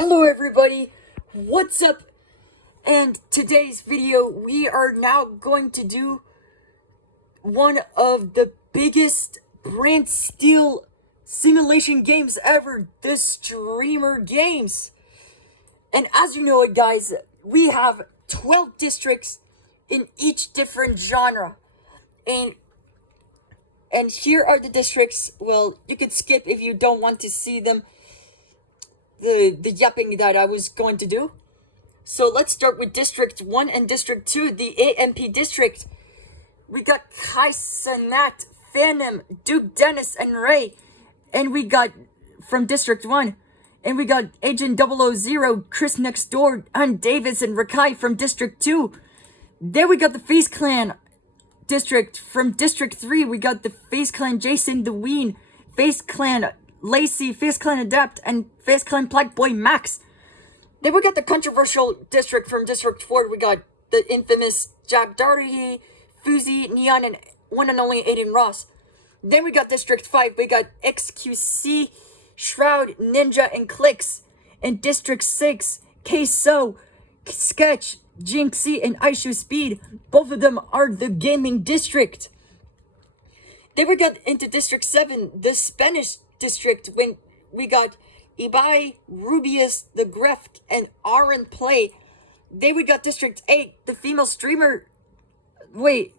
Hello everybody, what's up? And today's video we are now going to do one of the biggest BRANTSTEELE simulation games ever, the streamer games. And as you know it guys, we have 12 districts in each different genre. And here are the districts. Well, you can skip if you don't want to see them. The yapping that I was going to do. So let's start with District 1 and District 2, the AMP District. We got Kaisanat, Phantom, Duke, Dennis, and Ray. And we got from District 1. And we got Agent 000, Chris Next Door, and Davis and Rakai from District 2. There we got the FaZe Clan District. From District 3, we got the FaZe Clan Jason the Ween, FaZe Clan Lacey, FaZe Clan Adept, and FaZe Clan Black Boy Max. Then we got the controversial district from District 4. We got the infamous Jack Doherty, Fuzi, Neon, and one and only Aiden Ross. Then we got District 5. We got XQC, Shroud, Ninja, and Clicks. And District 6, Queso, Sketch, Jinxie, and Aishu Speed. Both of them are the gaming district. Then we got into District 7, the Spanish district, when we got Ibai, Rubius, The Greft, and Aaron Play. Then we got District 8, the female streamer. Wait,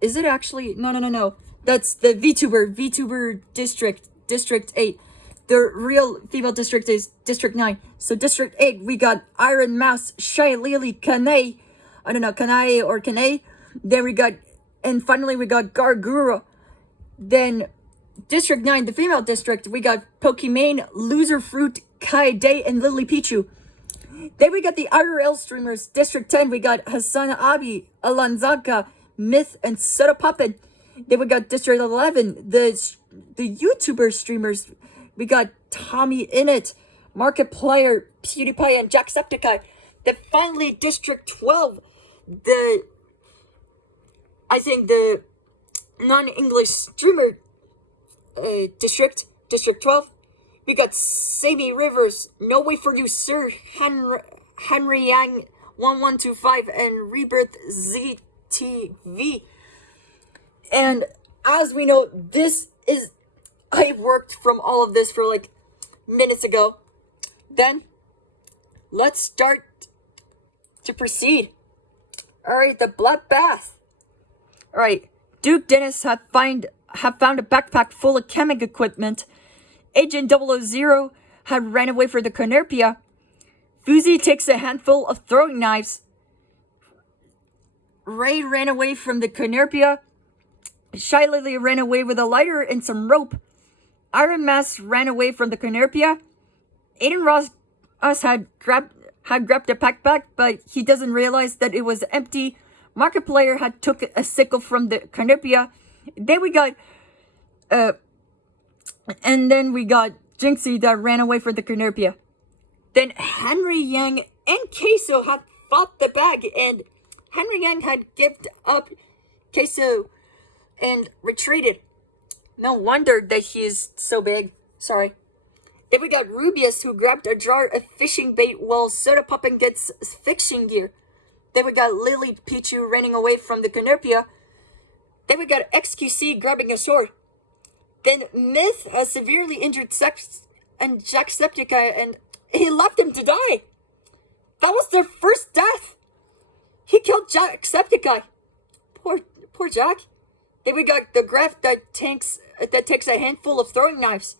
is it actually? No. That's the VTuber district, District 8. The real female district is District 9. So District 8, we got Iron Mouse, Shy Lily, Kanae. I don't know, Kanae or Kanae. Then we got, and finally we got Gargura. Then District 9, the female district, we got Pokimane, Loser Fruit, Kaide, and Lily Pichu. Then we got the IRL streamers. District 10, we got Hassan Abi, Alanzaka, Myth, and Soda Poppin. Then we got District 11, the YouTuber streamers. We got Tommy Innit, Markiplier, PewDiePie, and Jacksepticeye. Then finally, District 12, I think the non-English streamer district, District 12. We got Sammy Rivers, No Way For You, Sir, Henry Yang, 1125, and Rebirth ZTV. And as we know, I worked from all of this for like minutes ago. Then, let's start to proceed. Alright, the bloodbath. Alright, Duke Dennis have found a backpack full of chemic equipment. Agent 000 had ran away for the Cornerpia. Fuzi takes a handful of throwing knives. Ray ran away from the Cornerpia. Shy Lily ran away with a lighter and some rope. Iron Mask ran away from the Cornerpia. Aiden Ross had grabbed a backpack, but he doesn't realize that it was empty. Markiplier had took a sickle from the Cornerpia. Then we got Jinxie that ran away for the Cornerpia. Then Henry Yang and Queso had fought the bag, and Henry Yang had given up Queso and retreated. No wonder that he is so big. Sorry. Then we got Rubius, who grabbed a jar of fishing bait while Soda Poppin gets fishing gear. Then we got Lily Pichu running away from the Cornerpia. Then we got XQC grabbing a sword. Then Myth, a severely injured Jacksepticeye, and he left him to die. That was their first death. He killed Jacksepticeye. Poor Jack. Then we got the Gref that takes a handful of throwing knives.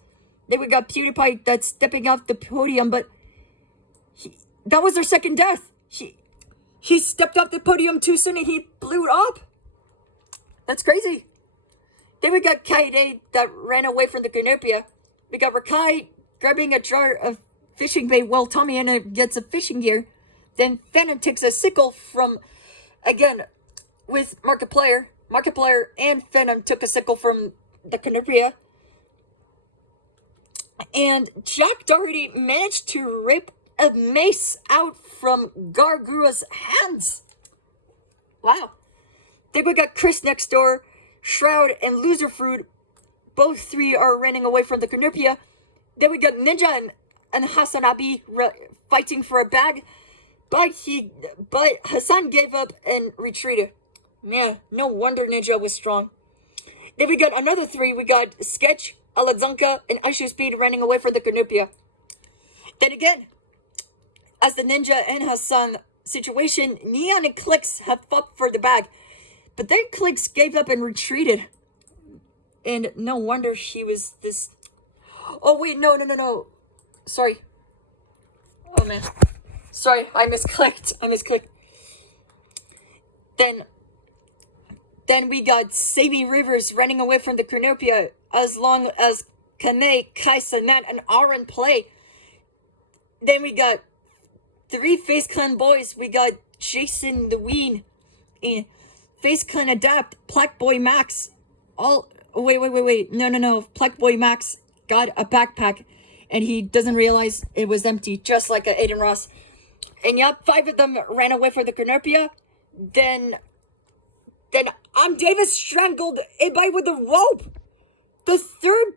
Then we got PewDiePie that's stepping off the podium, but that was their second death. He stepped off the podium too soon and he blew up. That's crazy. Then we got Kaide that ran away from the Cornerpia. We got Rakai grabbing a jar of fishing bait while Tommy Anna gets a fishing gear. Then Phantom takes a sickle from, again, with Markiplier. Markiplier and Phantom took a sickle from the Cornerpia. And Jack Doherty managed to rip a mace out from Gargura's hands. Wow. Then we got Chris Next Door, Shroud, and Loser Fruit. Both three are running away from the Cornerpia. Then we got Ninja and and Hasanabi fighting for a bag, but Hassan gave up and retreated. Man, no wonder Ninja was strong. Then we got another three. We got Sketch, Aladzanka, and Aishu Speed running away from the Canopia. Then again, as the Ninja and Hassan situation, Neon and Clicks have fought for the bag, but then Clicks gave up and retreated. And no wonder he was this... Oh, wait, no. Sorry. Oh, man. Sorry, I misclicked. Then we got Sabi Rivers running away from the Cornopia, as long as Kane, Kaisa, Nat, and Aaron play. Then we got 3 Face Clan boys. We got Jason the Ween, and Face Clan Adapt, Black Boy Max. All... Oh, wait. No. Black Boy Max got a backpack, and he doesn't realize it was empty, just like Aiden Ross. And yep, 5 of them ran away from the Cornopia. Then Davis strangled Ibai with a rope. The 3rd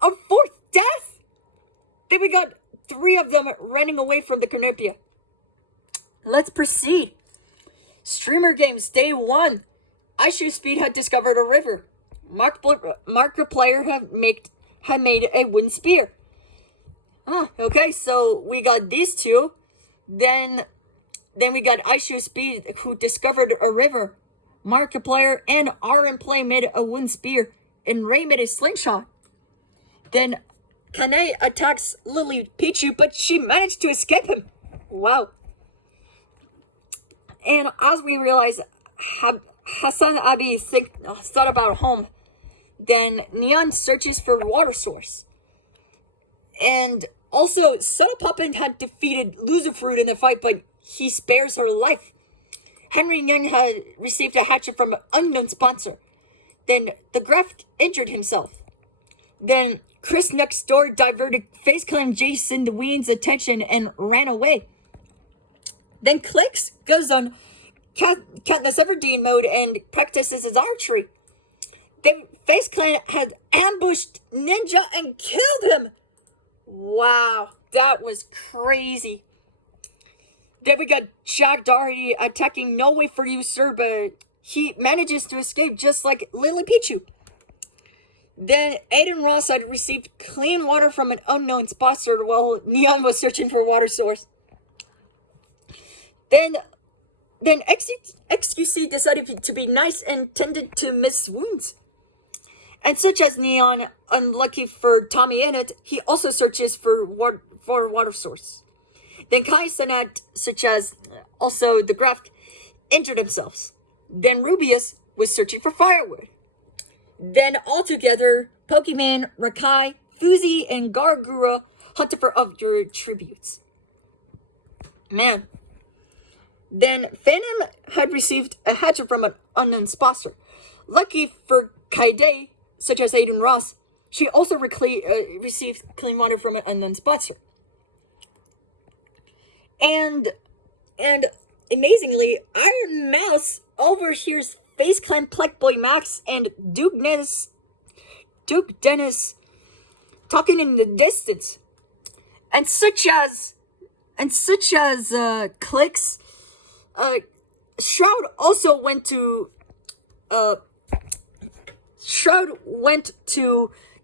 or 4th death. Then we got 3 of them running away from the Cornopia. Let's proceed. Streamer games, day 1. Aishu Speed had discovered a river. Markiplier had made a wooden spear. Okay, so we got these 2. Then we got Aishu Speed, who discovered a river. Markiplier and RM Play made a wooden spear, and Ray made a slingshot. Then Kane attacks Lily Pichu, but she managed to escape him. Wow. And as we realize, Hassan Abi thought about home. Then Neon searches for water source. And also, Subtle Poppin had defeated Loserfruit in the fight, but he spares her life. Henry Young had received a hatchet from an unknown sponsor. Then the Graf injured himself. Then Chris next door diverted Face Clan Jason the Ween's attention and ran away. Then Clicks goes on Katniss Everdeen mode and practices his archery. Then Face Clan had ambushed Ninja and killed him. Wow, that was crazy. Then we got Jack Doherty attacking No Way For You, Sir, but he manages to escape just like Lily Pichu. Then Aiden Ross had received clean water from an unknown sponsor while Neon was searching for a water source. Then XQC decided to be nice and tended to Miss Wounds. And such as Neon, unlucky for Tommy Innit, he also searches for a water source. Then Kai Senat, such as also the Graf, injured themselves. Then Rubius was searching for firewood. Then altogether, Pokemon, Rakai, Fuzi, and Gargura hunted for other tributes. Man. Then Phantom had received a hatchet from an unknown sponsor. Lucky for Kaide, such as Aiden Ross, she also received clean water from an unknown sponsor. And amazingly, Iron Mouse overhears Face Clan Black Boy Max and Duke Dennis talking in the distance. And such as Clicks, Shroud also went to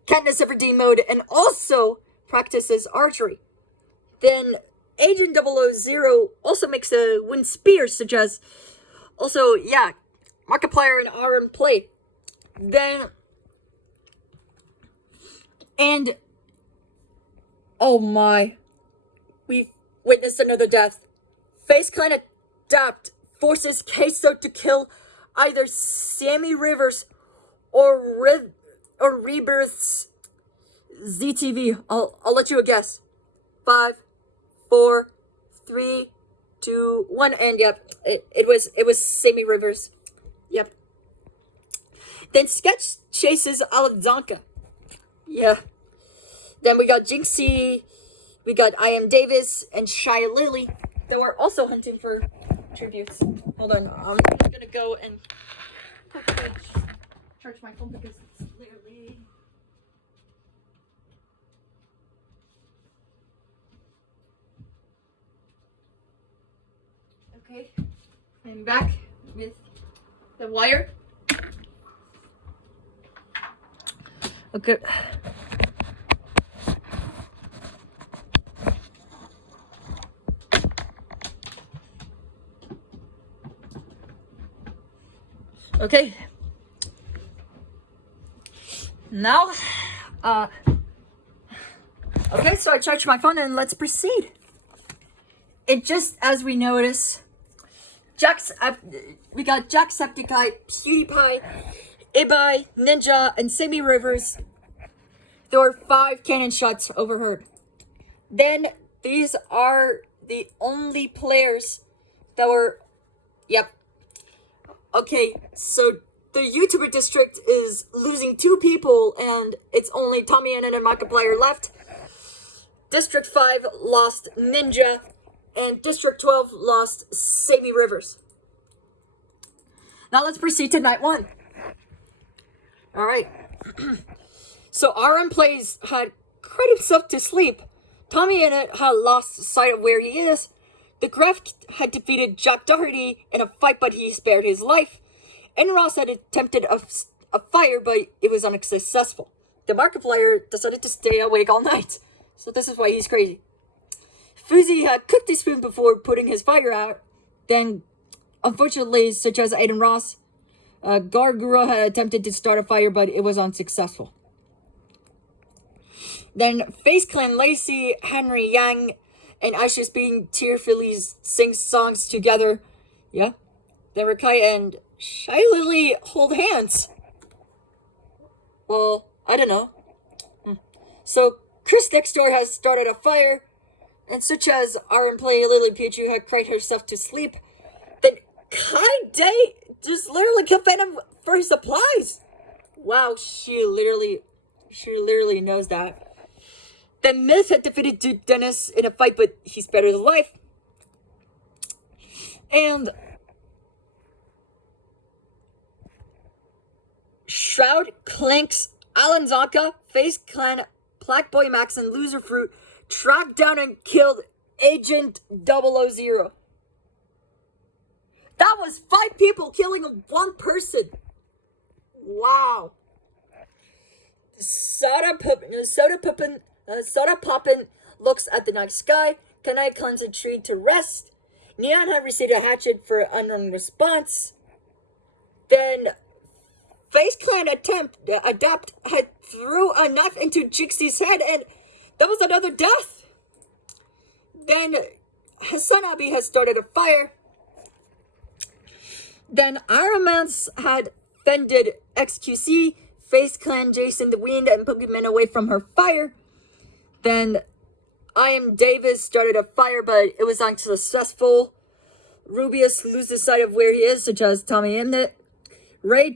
Katniss Everdeen mode and also practices archery. Then Agent 000 also makes a wind spear, such as also, yeah, Markiplier and RM play. Then, and oh my, we've witnessed another death. Face Clan Adapt forces Queso to kill either Sammy Rivers or Rebirth's ZTV. I'll let you a guess. 5, 4, 3, 2, 1, and yep, it was Sammy Rivers. Yep. Then Sketch chases Aladzanka. Yeah. Then we got Jinxie, we got I Am Davis, and Shia Lily that were also hunting for tributes. Hold on, I'm gonna go and quickly charge my phone because it's literally... Okay, I'm back with the wire. Okay. Okay. Now, okay, so I charged my phone and let's proceed. It just, as we notice, we got Jacksepticeye, PewDiePie, Ibai, Ninja, and Sammy Rivers. There were 5 cannon shots overheard. Then, these are the only players that were, yep. Okay, so the YouTuber district is losing 2 people, and it's only Tommy and Markiplier left. District 5 lost Ninja, and District 12 lost Sammy Rivers. Now let's proceed to night 1. Alright. So RM Plays had cried himself to sleep. Tommy and it had lost sight of where he is. The Graf had defeated Jack Doherty in a fight, but he spared his life. And Ross had attempted a fire, but it was unsuccessful. The Markiplier decided to stay awake all night. So this is why he's crazy. Fuzi had cooked his spoon before putting his fire out. Then, unfortunately, such as Aiden Ross, Gargura had attempted to start a fire, but it was unsuccessful. Then, FaZe Clan Lacey, Henry Yang, and Ashes being tearfully sing songs together. Yeah. Then Rakai and Shy Lily hold hands. Well, I don't know. So, Chris next door has started a fire, and such as RM Play Lily Pichu had cried herself to sleep. Then Kai Day just literally killed Venom for his supplies. Wow, she literally knows that. Then Myth had defeated Duke Dennis in a fight, but he spared his life. And Shroud, Clanks, Alan Zonka, FaZe Clan, Black Boy Max, and Loser Fruit tracked down and killed Agent 000. That was 5 people killing 1 person. Wow. Soda Poppin looks at the night sky. Kanai climbs a tree to rest. Neon had received a hatchet for unknown response. Then FaZe Clan Adapt had threw a knife into Jixie's head, and that was another death. Then Hassan Abi has started a fire. Then Ironmans had fended XQC, FaZe Clan Jason the Wind, and Pokemon away from her fire. Then I Am Davis started a fire, but it was unsuccessful. Rubius loses sight of where he is, such as Tommy Mnet. Ray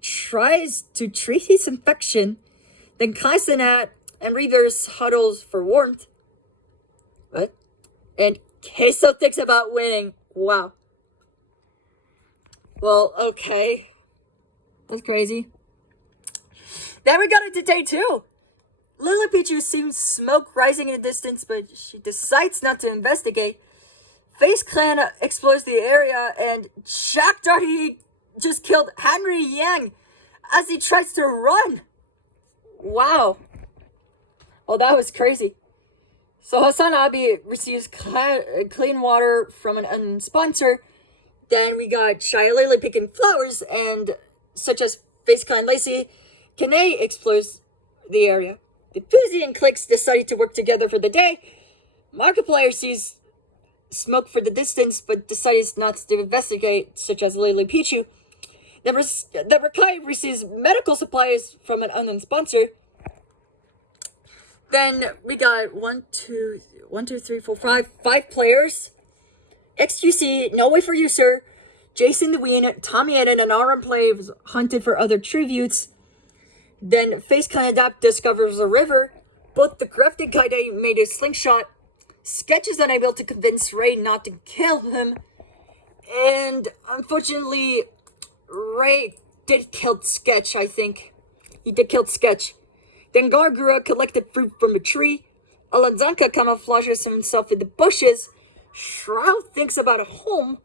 tries to treat his infection. Then Kaisenat and Reavers huddles for warmth. What? And Queso thinks about winning. Wow. Well, okay. That's crazy. Then we got into day 2. Lily Pichu sees smoke rising in the distance, but she decides not to investigate. FaZe Clan explores the area, and Jack Doherty just killed Henry Yang as he tries to run. Wow. Oh, that was crazy. So Hassan Abi receives clean water from an unsponsor. Then we got Shia Lily picking flowers, and such as FaZe Clan Lacey, Kane explores the area. The Fuzi and Clicks decided to work together for the day. Markiplier sees smoke for the distance, but decides not to investigate, such as Lily Pichu. The Rakai receives medical supplies from an unknown sponsor. Then we got 5 players. XQC, No Way For You, Sir. Jason the Ween, Tommy Eden, and RM Plays hunted for other tributes. Then FaZe Clan Adapt discovers a river. Both the corrupted Kaide made a slingshot. Sketch is unable to convince Ray not to kill him. And unfortunately, Ray did kill Sketch, I think. He did kill Sketch. Then Gargura collected fruit from a tree. Alanzanka camouflages himself in the bushes. Shroud thinks about a home.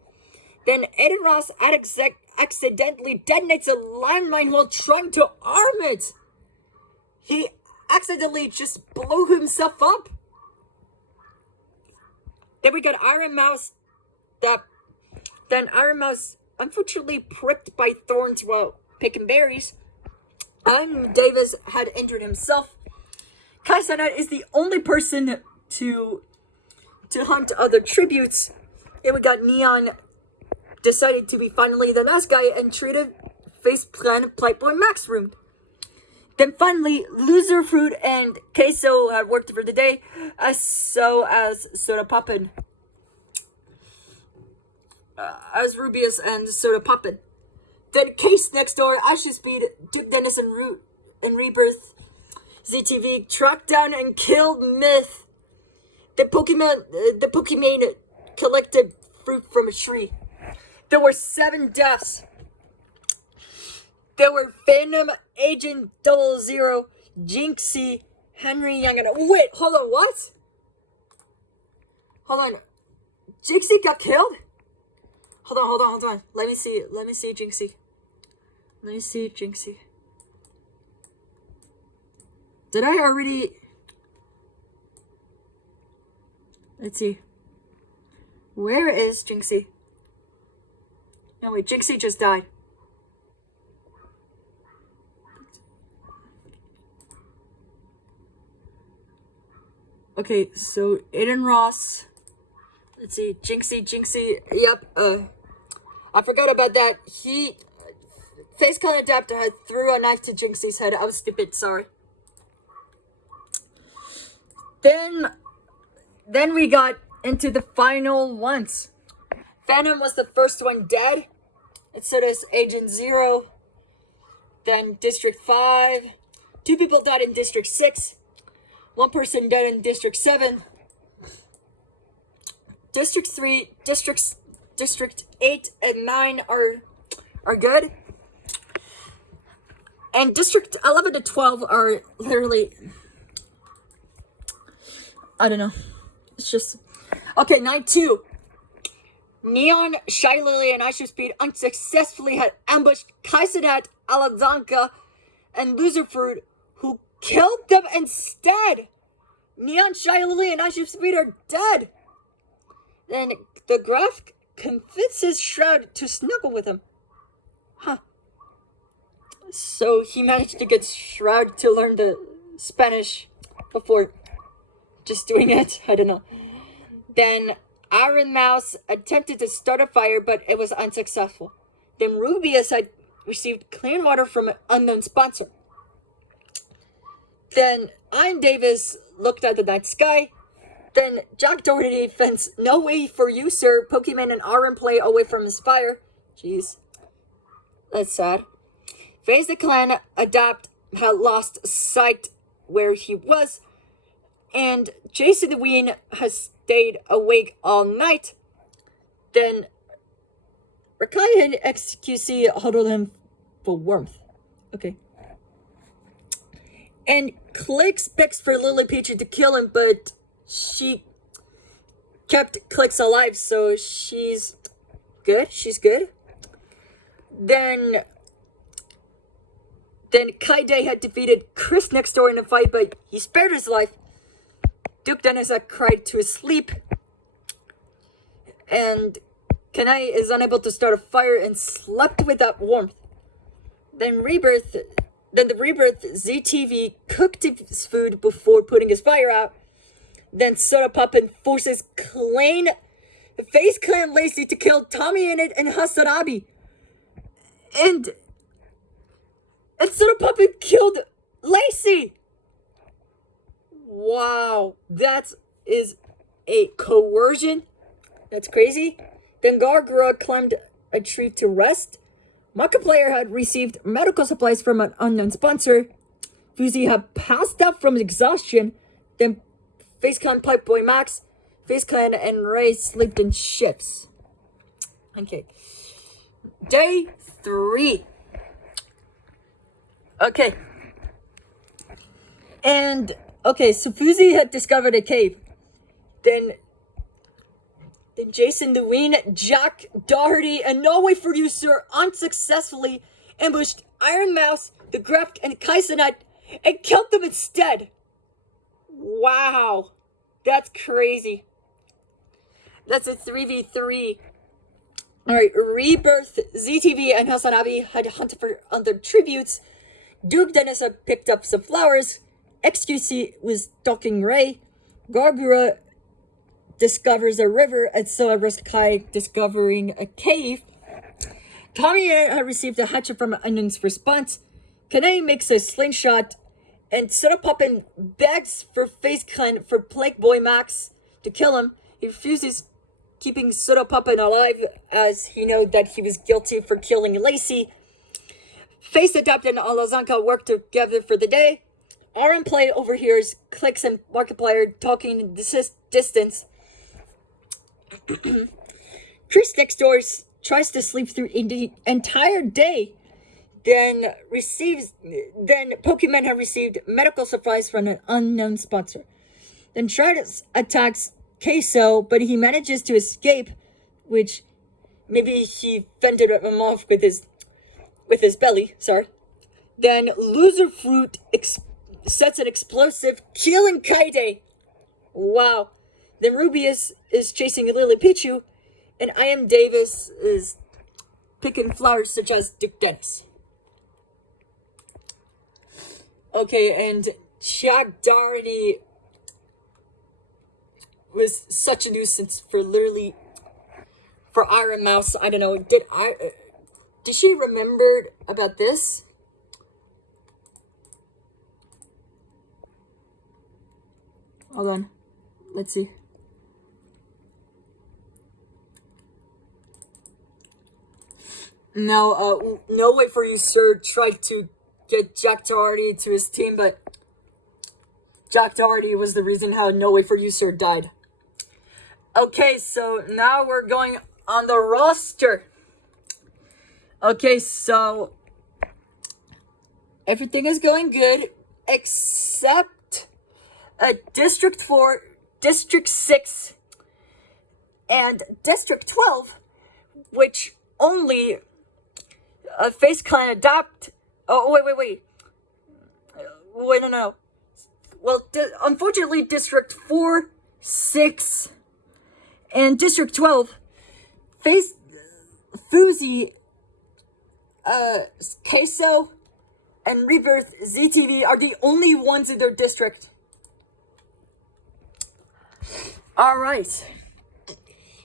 Then Ed and Ross accidentally detonates a landmine while trying to arm it. He accidentally just blew himself up. Then we got Iron Mouse. Then Iron Mouse unfortunately pricked by thorns while picking berries. And Davis had injured himself. Kaisanat is the only person to hunt other tributes. And we got Neon decided to be finally the nice guy and treated Face Plan Playboy Max room. Then finally, Loser Fruit and Queso had worked for the day, as Soda Poppin. As Rubius and Soda Poppin. Then Case next door, Ashes Speed, Duke Dennis and Rebirth, ZTV tracked down and killed Myth. The Pokemon collected fruit from a tree. There were 7 deaths. There were Phantom, Agent 00, Jinxie, Henry Young, and wait, hold on, what? Hold on. Jinxie got killed? Hold on. Let me see Jinxie. Let me see Jinxie. Did I already... Let's see. Where is Jinxie? No, wait, Jinxie just died. Okay, so Aiden Ross. Let's see, Jinxie. Yep, I forgot about that. Face Clan Adapter had threw a knife to Jinxie's head. I was stupid, sorry. Then we got into the final ones. Phantom was the first one dead. And so does Agent 0. Then District 5. 2 people died in District 6. 1 person died in District 7. District 3, District 8 and 9 are good. And District 11 to 12 are literally... I don't know. It's just... Okay, 9-2. Neon, Shy Lily, and Ice Speed unsuccessfully had ambushed Kaisadat, Alazanka, and Loser Fruit, who killed them instead. Neon, Shy Lily, and Ice Speed are dead. Then the Graph convinces Shroud to snuggle with him. Huh. So he managed to get Shroud to learn the Spanish before just doing it. I don't know. Then Iron Mouse attempted to start a fire, but it was unsuccessful. Then Rubius had received clean water from an unknown sponsor. Then Iron Davis looked at the night sky. Then Jack Doherty fenced no way for you, sir. Pokemon and Iron play away from his fire. Jeez. That's sad. Face the Clan Adapt had lost sight where he was. And Jason the Ween has stayed awake all night. Then Rakai and XQC huddled him for warmth. Okay. And Clicks begs for Lily Peachy to kill him, but she kept Clicks alive, so she's good. She's good. Then Kaide had defeated Chris next door in a fight, but he spared his life. Duke Dennis had cried to his sleep. And Kanai is unable to start a fire and slept without warmth. Then the Rebirth ZTV cooked his food before putting his fire out. Then Soda Poppin forces Face Clan Lacey to kill Tommy Innit and Hasanabi. And Soda Poppin killed Lacey. Wow, that is a coercion. That's crazy. Then Gargura climbed a tree to rest. Markiplier had received medical supplies from an unknown sponsor. Fuzi had passed out from exhaustion. Then Face Clan Pipe Boy Max, Face Clan, and Ray slept in shifts. Okay. Day 3. Okay. And... okay, so Fuzi had discovered a cave. Then Then Jason Lewin, Jack Doherty, and No Way For You Sir unsuccessfully ambushed Iron Mouse, the Greft, and Kaisenite and killed them instead. Wow. That's crazy. That's a 3v3. Alright, Rebirth, ZTV, and Hasanabi had hunted for other tributes. Duke Dennis had picked up some flowers. XQC was stalking Ray. Gargura discovers a river, and so was Kai discovering a cave. Tommy had received a hatchet from Onion's response. Kanae makes a slingshot, and Soda Poppin begs for Face Clan for Plague Boy Max to kill him. He refuses, keeping Soda Poppin alive as he knows that he was guilty for killing Lacey. Face Adapt and Alazanka work together for the day. RM Play overhears Clicks and Markiplier talking in distance. Chris next door tries to sleep through the entire day. Then Pokemon have received medical supplies from an unknown sponsor. Then Travis attacks Queso, but he manages to escape, which maybe he fended him off with his belly. Sorry. Then Loser Fruit sets an explosive, killing Kaide. Wow. Then Rubius is chasing Lily Pichu, and I Am Davis is picking flowers such as Duke Dennis. Okay, and Jack Doherty was such a nuisance for Iron Mouse. I don't know. Did she remember about this? Hold on. Let's see. No, No Way For You Sir tried to get Jack Doherty to his team, but Jack Doherty was the reason how No Way For You Sir died. Okay, so now we're going on the roster. Okay, so everything is going good except District 4, District 6, and District 12, which only Face Clan Adapt. Oh, wait. No. Well, unfortunately, District 4, 6, and District 12, Face Fuzi, Queso, and Rebirth ZTV are the only ones in their district. Alright.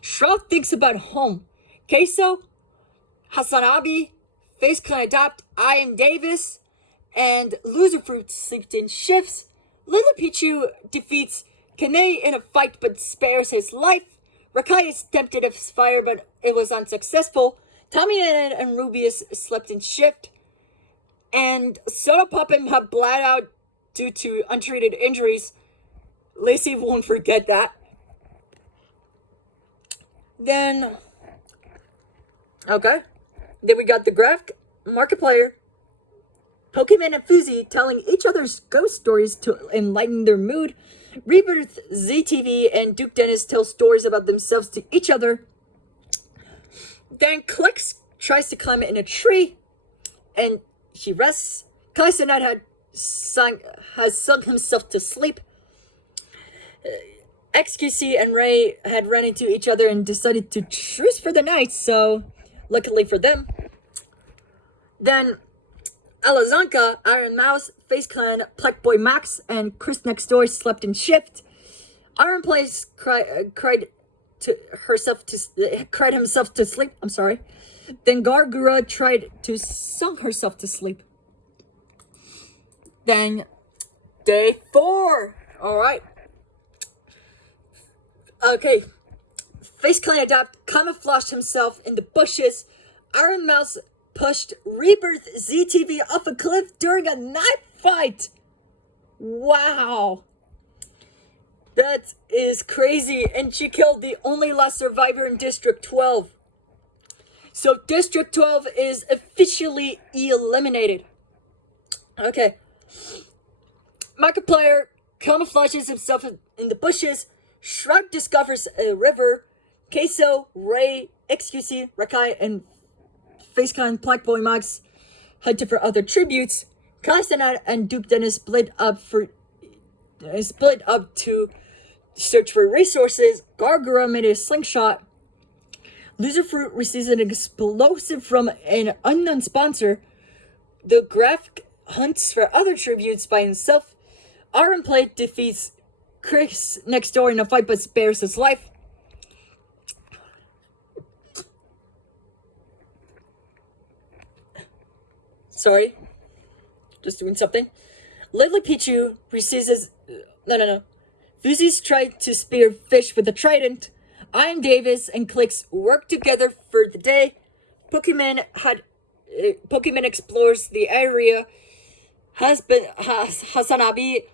Shroud thinks about home. Queso, Hasanabi, Face Clan Adopt, I Am Davis, and Loser Fruit sleeps in shifts. Little Pichu defeats Kane in a fight but spares his life. Rakai is tempted to fire but it was unsuccessful. Tommy and Rubius slept in shift. And Soda Poppin have bled out due to untreated injuries. Lacey won't forget that. Then we got the Graph Markiplier, Pokemon and Fuzi telling each other's ghost stories to enlighten their mood. Rebirth, ZTV, and Duke Dennis tell stories about themselves to each other. Then Clicks tries to climb in a tree, and he rests. Kaisenat has sunk himself to sleep. XQC and Ray had run into each other and decided to truce for the night, so luckily for them. Then Alazanka, Iron Mouse, Face Clan, Plague Boy Max, and Chris Next Door slept in shift. Iron Place cried himself to sleep. I'm sorry. Then Gargura tried to sunk herself to sleep. Then day 4. All right. Okay. Face Clan Adapt camouflaged himself in the bushes. Iron Mouse pushed Rebirth ZTV off a cliff during a knife fight. Wow. That is crazy. And she killed the only last survivor in District 12. So District 12 is officially eliminated. Okay. Markiplier camouflages himself in the bushes. Shrug discovers a river. Queso, Ray, XQC, Rakai, and FaceCon Black Boy Max hunted for other tributes. Castanat and Duke Dennis split up to search for resources. Gargura made a slingshot. Loser Fruit receives an explosive from an unknown sponsor. The Graph hunts for other tributes by himself. Iron Plate defeats Chris next door in a fight but spares his life. Sorry. Just doing something. Lively Pichu receives his... No. Fuzzies tried to spear fish with a trident. Ian Davis and Clicks work together for the day. Pokemon explores the area. Hasanabi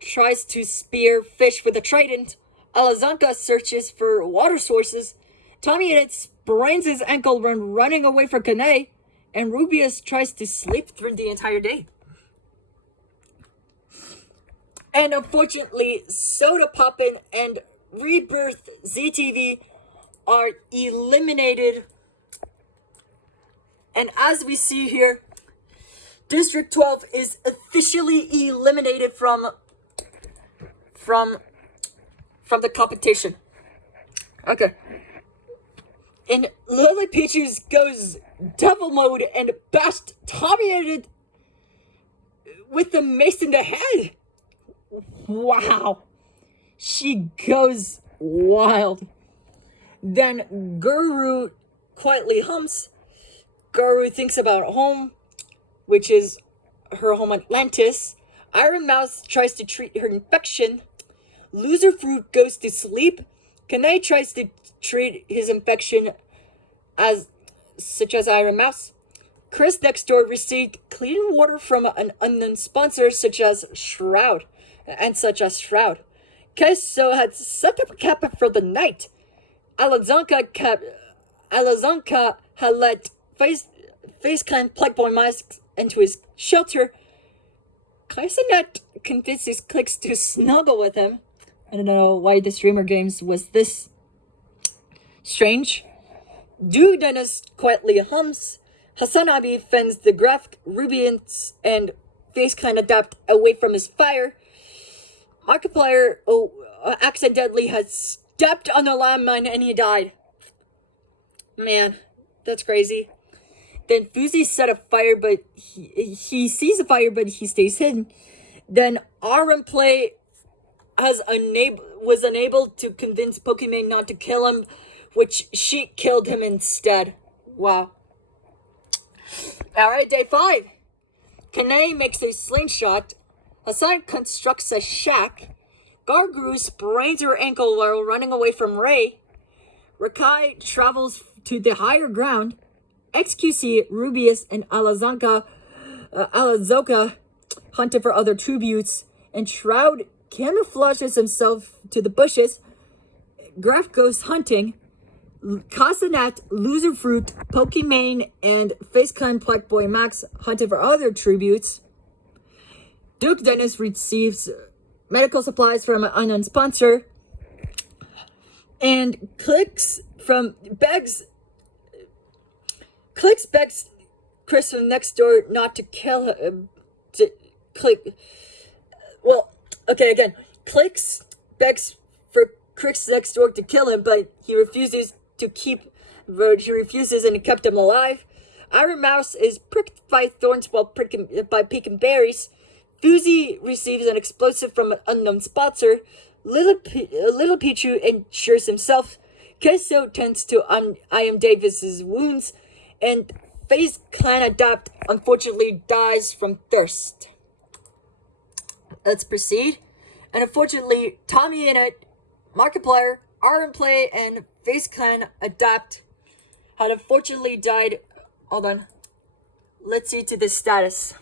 tries to spear fish with a trident. Alazanka searches for water sources. Tommy Edit sprains his ankle when running away from Kane. And Rubius tries to sleep through the entire day. And unfortunately, Soda Poppin' and Rebirth ZTV are eliminated. And as we see here, District 12 is officially eliminated from the competition. Okay. And Lily Peaches goes devil mode and bashed Tommy Edit with the mace in the head. Wow. She goes wild. Then Guru quietly hums. Guru thinks about home, which is her home Atlantis. Iron Mouse tries to treat her infection. Loser Fruit goes to sleep. Kane tries to treat his infection such as Iron Mouse. Chris next door received clean water from an unknown sponsor such as Shroud. Queso had set up a kappa for the night. Alazanka had let FaceClan Blackboy Mask into his shelter. Kaisenet convinces Clicks to snuggle with him. I don't know why the streamer games was this strange. Duke Dennis quietly hums. Hasanabi fends the graphic Rubians and FaceClan adapt away from his fire. Markiplier accidentally had stepped on the landmine and he died. Man, that's crazy. Then Fuzzy set a fire, but he sees the fire, but he stays hidden. Then Aaron Play was unable to convince Pokemon not to kill him, which she killed him instead. Wow. Alright, day 5. Kane makes a slingshot. Hassan constructs a shack. Garguru sprains her ankle while running away from Ray. Rakai travels to the higher ground. XQC, Rubius, and Alazoka hunted for other tributes. And Shroud camouflages himself to the bushes. Graph goes hunting. Casanat, Loser Fruit, Pokimane, and FaceClan Blackboy Max hunted for other tributes. Duke Dennis receives medical supplies from an unknown sponsor. And Clicks begs Chris from next door not to kill him. Clicks begs for Chris next door to kill him, but he refuses and he kept him alive. Iron Mouse is pricked by thorns while picking berries. Fuzzy receives an explosive from an unknown sponsor. Little Pichu ensures himself. Queso tends to I.M. Davis's wounds. And FaceClan Adapt unfortunately dies from thirst. Let's proceed. And unfortunately, Tommy Innit, Markiplier, Iron Play, and FaceClan Adapt had unfortunately died. Hold on. Let's see to the status.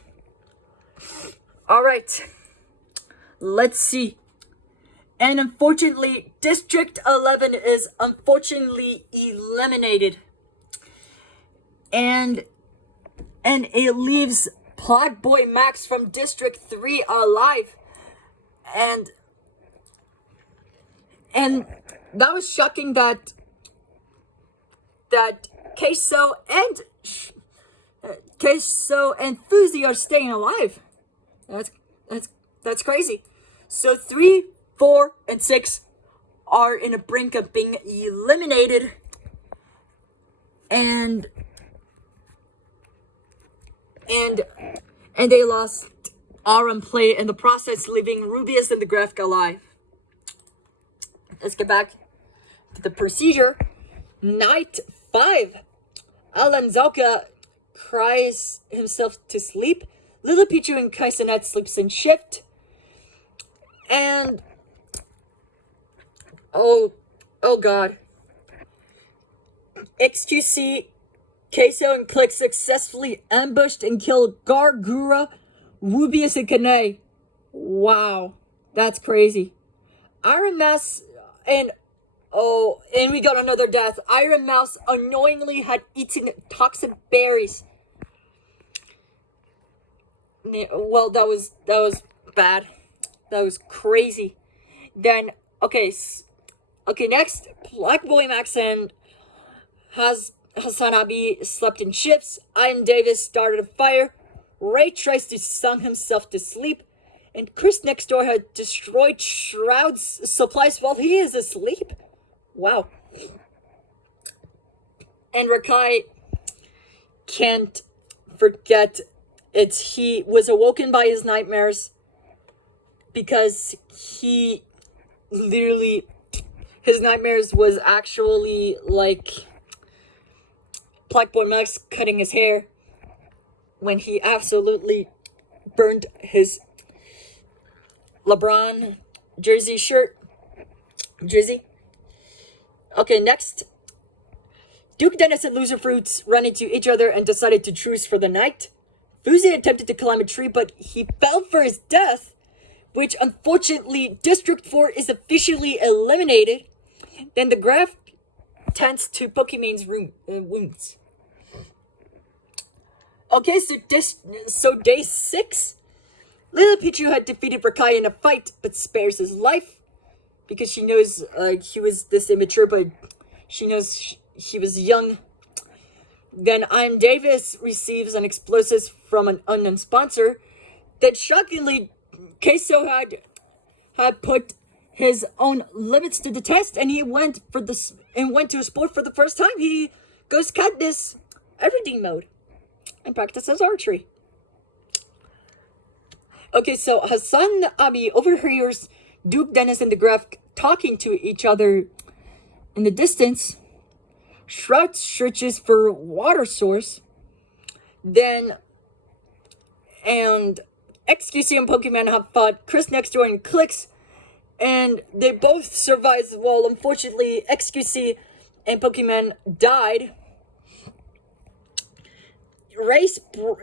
Alright. Let's see. And unfortunately, District 11 is unfortunately eliminated. And it leaves Black Boy Max from District 3 alive. And that was shocking that that Queso and Fuzi are staying alive. That's crazy. So 3, 4, and 6 are in a brink of being eliminated, and they lost Aram play in the process, leaving Rubius and the Graphic alive. Let's get back to the procedure. Night 5. Alanzoka cries himself to sleep. Little Pichu and Kaisenet sleeps in shift. And oh god. XQC, Queso, and Click successfully ambushed and killed Gargura, Rubius, and Kane. Wow, that's crazy. Iron Mouse and we got another death. Iron Mouse unknowingly had eaten toxic berries. Well, that was bad. That was crazy. Then next, Black Boy Max and Hasanabi slept in shifts. Ian Davis started a fire. Ray tries to sing himself to sleep. And Chris next door had destroyed Shroud's supplies while he is asleep. Wow. And Rakai can't forget he was awoken by his nightmares because he literally, his nightmares was actually like Black Boy Max cutting his hair when he absolutely burned his LeBron jersey. Okay, next. Duke Dennis and Loser Fruits ran into each other and decided to truce for the night. Fuzi attempted to climb a tree, but he fell for his death, which unfortunately District 4 is officially eliminated. Then the graph tends to Pokemon's wounds. Okay, so day 6. Little Pichu had defeated Rakai in a fight, but spares his life because she knows he was this immature, but she knows he was young. Then I'm Davis receives an explosive from an unknown sponsor. Then shockingly, Queso had put his own limits to the test, and he went to a sport for the first time. He goes Katniss everything mode and practices archery. Okay, so Hassan Abi overhears Duke Dennis and the Graph talking to each other in the distance. Shroud searches for water source. And XQC and Pokemon have fought Chris next door and Clicks, and they both survived while unfortunately XQC and Pokemon died. Ray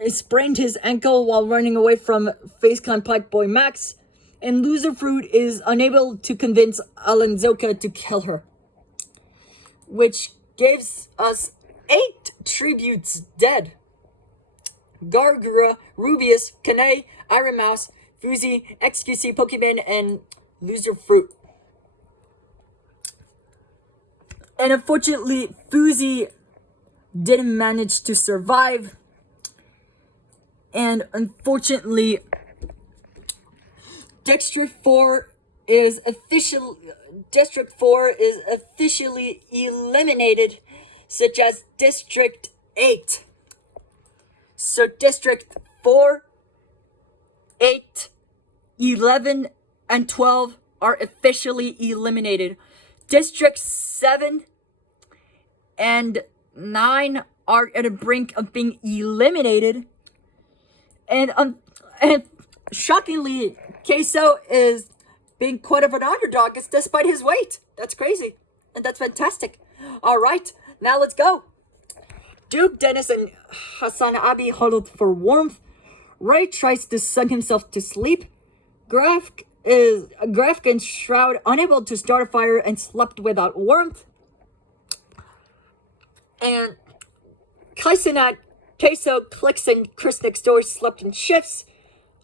sprained his ankle while running away from FaceCon Black Boy Max, and Loser Fruit is unable to convince Alanzoka to kill her, which gives us 8 tributes dead. Gargura, Rubius, Kane, Iron Mouse, Fuzi, XQC, Pokemon, and Loser Fruit. And unfortunately, Fuzi didn't manage to survive. And unfortunately, District 4 is officially eliminated, such as District 8. So District 4, 8, 11, and 12 are officially eliminated. District 7 and 9 are at the brink of being eliminated. And shockingly, Queso is being quite of an underdog despite his weight. That's crazy. And that's fantastic. All right, now let's go. Duke Dennis and Hassan Abi huddled for warmth. Ray tries to sing himself to sleep. Graf and Shroud unable to start a fire and slept without warmth. And Kaisenat, Queso, Clicks, and Chris next door slept in shifts.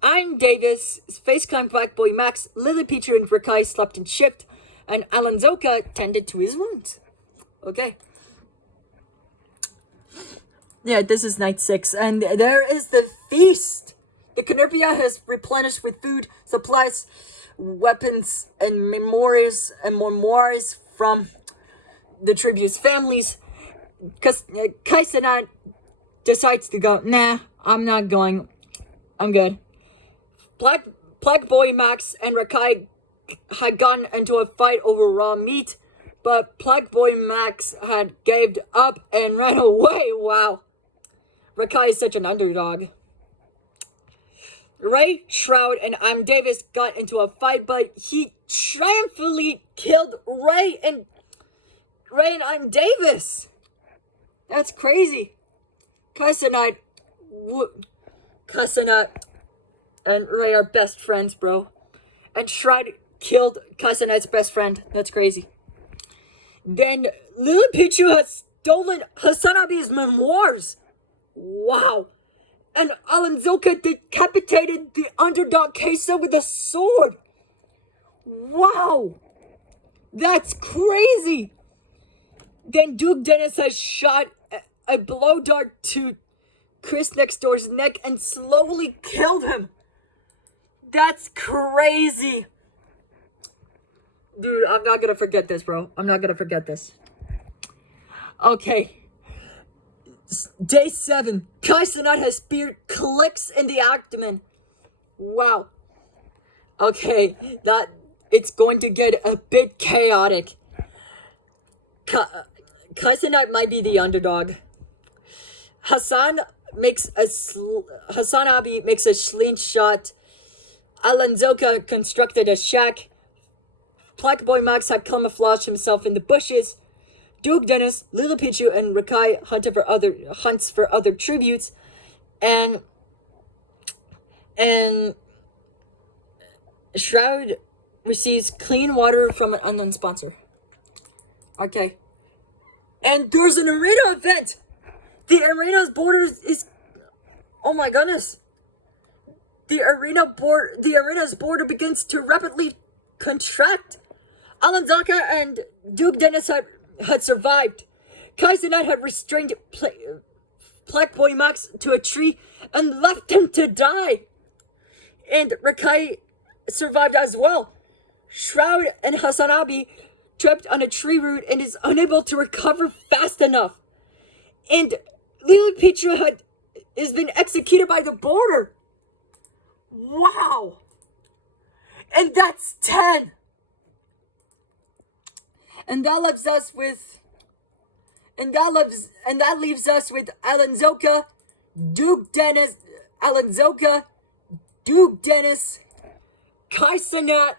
Ian Davis, FaceCon Black Boy Max, Lily Pichu, and Rakai slept in shift. And Alanzoka tended to his wounds. Okay. Yeah, this is night 6, and there is the feast. The Canopia has replenished with food, supplies, weapons, and memories from the tributes' families. Because Kaisenat decides to go, nah, I'm not going. I'm good. Black Boy Max and Rakai had gotten into a fight over raw meat, but Black Boy Max had gave up and ran away. Wow. Rakai is such an underdog. Ray, Shroud, and I'm Davis got into a fight, but he triumphantly killed Ray and I'm Davis. That's crazy. Kaisenat and Ray are best friends, bro. And Shroud killed Kaisenat's best friend. That's crazy. Then Little Pichu has stolen Hasanabi's memoirs. Wow. And Alanzoka decapitated the underdog Queso with a sword. Wow. That's crazy. Then Duke Dennis has shot a blow dart to Chris next door's neck and slowly killed him. That's crazy. Dude, I'm not gonna forget this, bro. I'm not gonna forget this. Okay. Day 7. Kaisenat has speared clicks in the abdomen. Wow. Okay, it's going to get a bit chaotic. Kaisenat might be the underdog. Hasanabi makes a slingshot. Alanzoka constructed a shack. Black Boy Max had camouflaged himself in the bushes. Duke Dennis, Little Pichu, and Rakai hunts for other tributes, and Shroud receives clean water from an unknown sponsor. Okay, and there's an arena event. The arena's border is, oh my goodness. The arena's border begins to rapidly contract. Alanzaka and Duke Dennis had survived. Kaisenat had restrained Black Boy Max to a tree and left him to die. And Rakai survived as well. Shroud and Hasanabi trapped on a tree root and is unable to recover fast enough. And Lily Pichu has been executed by the border. Wow. And that's 10. And that leaves us with Alanzoka, Duke Dennis, Kaisenat,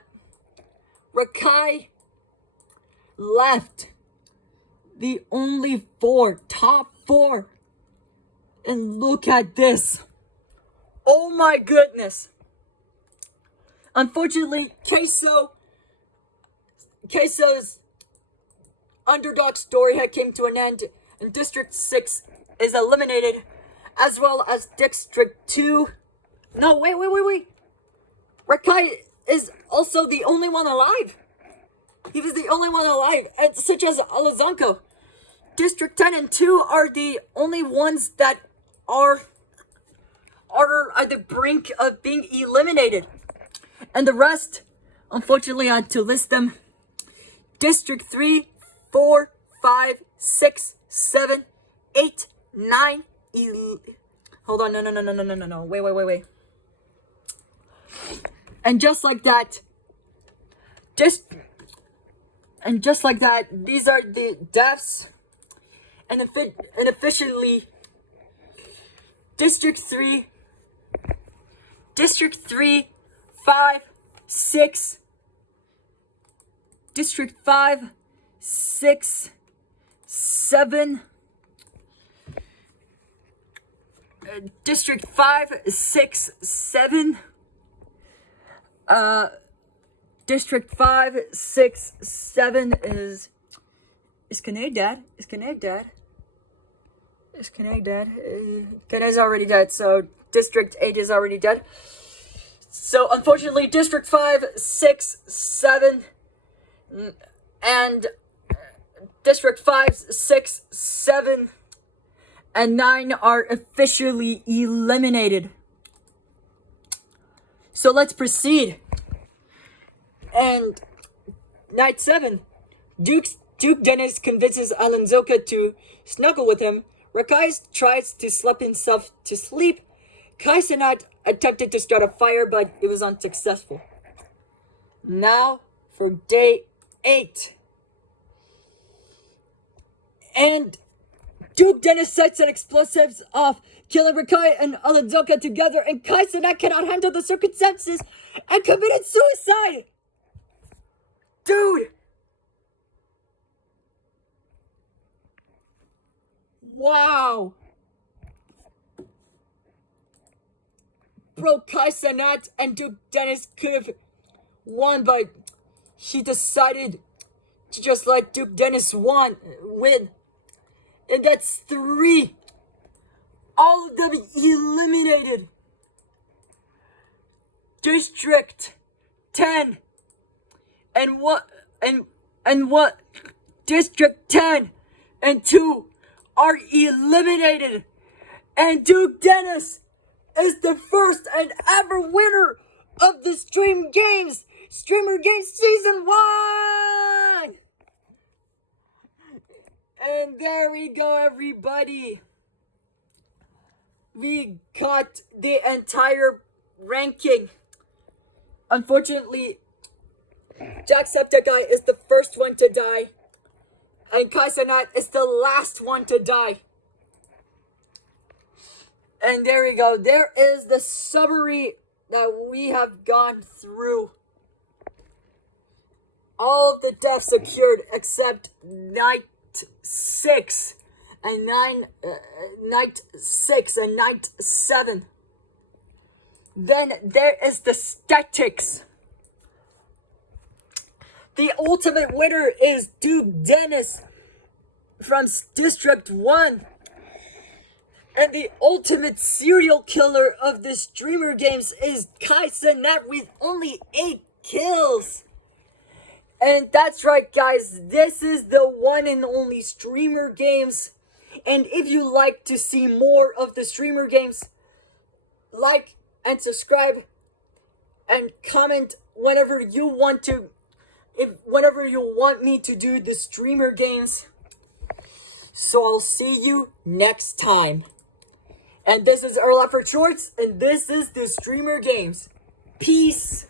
Rakai left. The only top 4. And look at this. Oh my goodness. Unfortunately, Queso's underdog story had came to an end, and District 6 is eliminated, as well as District 2. No, wait. Rakai is also the only one alive. He was the only one alive, and such as Alazanko. District 10 and 2 are the only ones that are at the brink of being eliminated. And the rest, unfortunately, I had to list them. District 3, 4, 5, 6, 7, 8, 9, 11. Hold on, no. Wait. And just like that, these are the deaths. And officially, District 3, 5, 6, District 5, 6, 7, District 5, 6, 7, District 5, 6, 7 is Kanay dead? Is Kanay dead? Kanay's already dead, so District 8 is already dead. So, unfortunately, District 5, 6, 7, and District 5, 6, 7, and 9 are officially eliminated. So let's proceed. And night 7, Duke Dennis convinces Alonzoka to snuggle with him. Rakai tries to slap himself to sleep. Kai Cenat attempted to start a fire, but it was unsuccessful. Now for day 8. And Duke Dennis sets an explosives off, killing Rakai and Alonzoka together, and Kai Cenat cannot handle the circumstances and committed suicide! Dude! Wow! Bro, Kai Cenat and Duke Dennis could have won, but he decided to just let Duke Dennis win. And that's 3. All of them eliminated. District 10. And what District 10 and 2 are eliminated. And Duke Dennis is the first and ever winner of the Streamer Games Season 1! And there we go, everybody. We got the entire ranking. Unfortunately, Jacksepticeye is the first one to die, and Kai Cenat is the last one to die. And there we go. There is the summary that we have gone through. All of the deaths secured except night 6 and night 7. Then there is the statics. The ultimate winner is Duke Dennis from District 1. And the ultimate serial killer of the Streamer Games is Kai Cenat with only 8 kills. And that's right, guys, this is the one and only Streamer Games. And if you like to see more of the Streamer Games, like and subscribe and comment whenever you want me to do the Streamer Games. So I'll see you next time. And this is Earl for Shorts, and this is the Streamer Games. Peace.